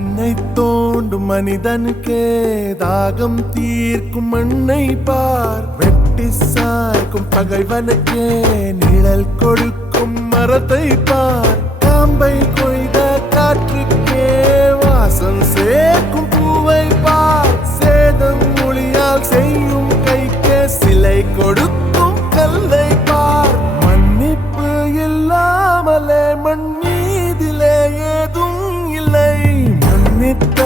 மண்ணை தோண்டும் மனிதனுக்கே தாகம் தீர்க்கும் மண்ணை பார். வெட்டி சாய்க்கும் பகைவனுக்கே நிழல் கொடுக்கும் மரத்தை பார். காம்பை கொய்த காற்றுக்கே வாசம் சேர்க்கும் பூவை பார். சேதம் மொழியால் செய்யும் கைக்கே சிலை கொடுக்கும் கல்லை பார். மன்னிப்பு இல்லாமலே மண் மீதிலே ஏதும் இல்லை. மன்னித்து